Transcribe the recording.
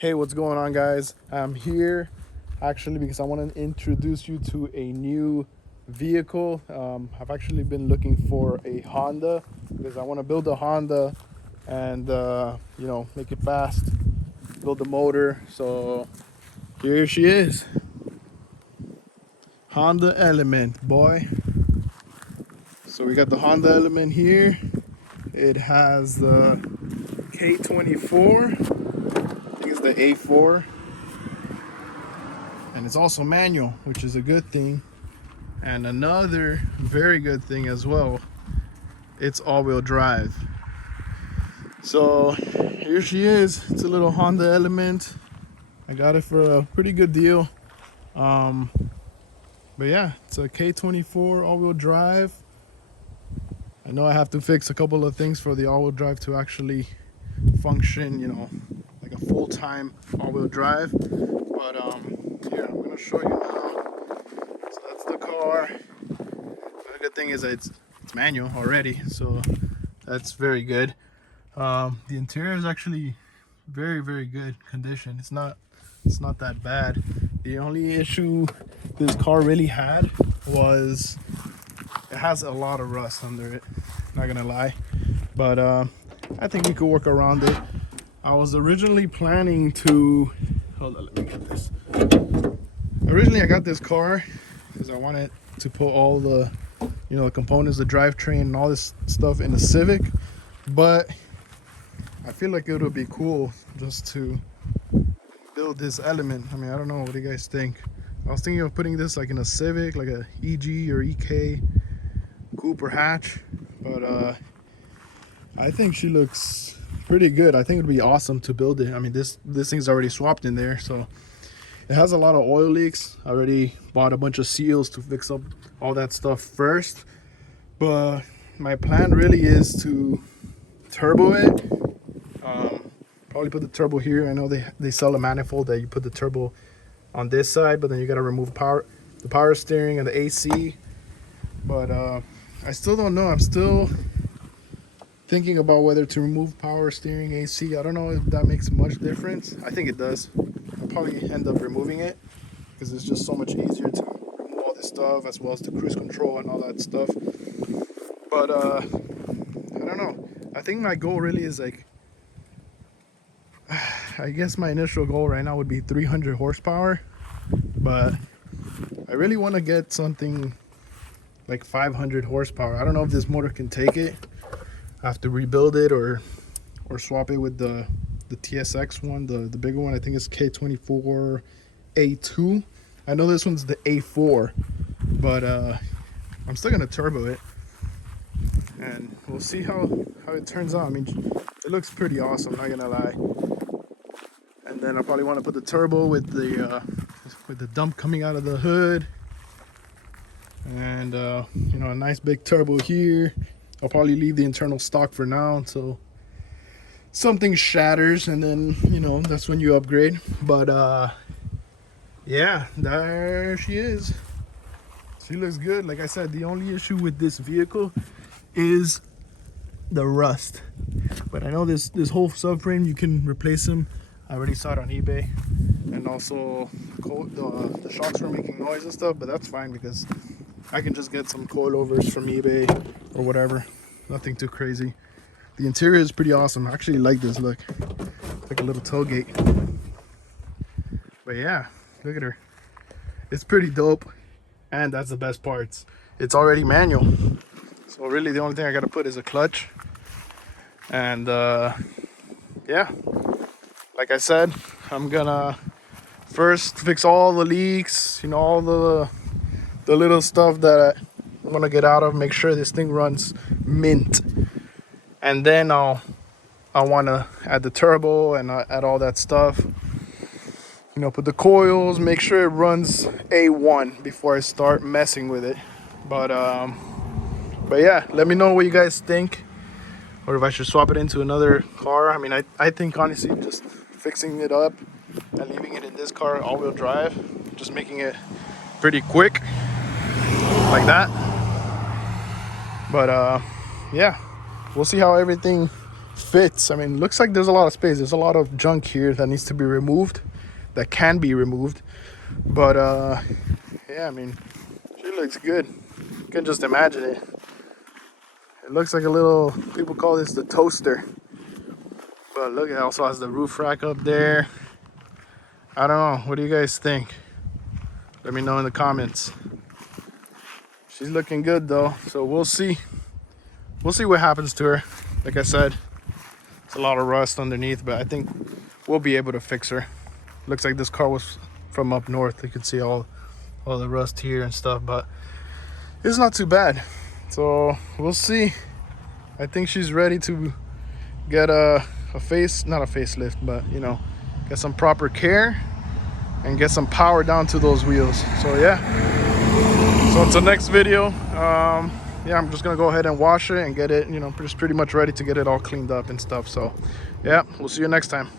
Hey, what's going on, guys? I'm here actually because I want to introduce you to a new vehicle. I've actually been looking for a Honda because I want to build a Honda and make it fast, build the motor. So here she is, Honda Element, boy. So we got the Honda Element here. It has the K24. I think it's the A4. And it's also manual, which is a good thing. And another very good thing as well, it's all-wheel drive. So here she is. It's a little Honda Element. I got it for a pretty good deal. Um, but yeah, it's a K24 all-wheel drive. I know I have to fix a couple of things for the all-wheel drive to actually function, like a full-time all-wheel drive. But here, I'm gonna show you now. So that's the car. The good thing is that it's manual already, so that's very good. The interior is actually very good condition. It's not that bad. The only issue this car really had was it has a lot of rust under it, not gonna lie, but I think we could work around it. I was originally planning to hold on, let me get this. Originally I got this car because I wanted to put all the the components, the drivetrain and all this stuff in the Civic, but I feel like it would be cool just to build this Element. I mean, I don't know, what do you guys think? I was thinking of putting this like in a Civic, like a EG or EK coupe or hatch, but I think she looks pretty good. I think it'd be awesome to build it. I mean, this thing's already swapped in there, so it has a lot of oil leaks. I already bought a bunch of seals to fix up all that stuff first, but my plan really is to turbo it. Probably put the turbo here. I know they sell a manifold that you put the turbo on this side, but then you got to remove the power steering and the AC. But I still don't know. I'm still thinking about whether to remove power steering, AC. I don't know if that makes much difference. I think it does. I'll probably end up removing it because it's just so much easier to remove all this stuff, as well as the cruise control and all that stuff. But I don't know. I think my goal really is like, I guess my initial goal right now would be 300 horsepower, but I really want to get something like 500 horsepower. I don't know if this motor can take it. I have to rebuild it or swap it with the TSX one, the bigger one. I think it's K24 A2. I know this one's the A4, but I'm still gonna turbo it, and we'll see how it turns out. I mean, it looks pretty awesome, not gonna lie. And then I probably want to put the turbo with the dump coming out of the hood, and a nice big turbo here. I'll probably leave the internal stock for now until something shatters, and then that's when you upgrade. But yeah, there she is. She looks good. Like I said, the only issue with this vehicle is the rust, but I know this whole subframe, you can replace them. I already saw it on eBay, and also the shocks were making noise and stuff, but that's fine because I can just get some coilovers from eBay or whatever. Nothing too crazy. The interior is pretty awesome. I actually like this look. It's like a little tailgate. But yeah, look at her. It's pretty dope, and that's the best parts. It's already manual, so really the only thing I gotta put is a clutch. And yeah, like I said, I'm gonna first fix all the leaks, all the little stuff that I want to get out of. Make sure this thing runs mint, and then I want to add the turbo and add all that stuff. Put the coils, make sure it runs A1 before I start messing with it. But yeah, let me know what you guys think, or if I should swap it into another car. I mean, I think honestly just fixing it up and leaving it in this car all-wheel drive, just making it pretty quick like that. But yeah, we'll see how everything fits. I mean, looks like there's a lot of space. There's a lot of junk here that needs to be removed, that can be removed. But yeah, I mean, she looks good. You can just imagine it. It looks like a little, people call this the toaster. But look, it also has the roof rack up there. I don't know. What do you guys think? Let me know in the comments. She's looking good though, so we'll see. We'll see what happens to her. Like I said, it's a lot of rust underneath, but I think we'll be able to fix her. Looks like this car was from up north. You can see all the rust here and stuff, but it's not too bad. So we'll see. I think she's ready to get not a facelift, but you know, get some proper care and get some power down to those wheels. So yeah. So until next video, yeah, I'm just gonna go ahead and wash it and get it, you know, pretty much ready to get it all cleaned up and stuff. So yeah, we'll see you next time.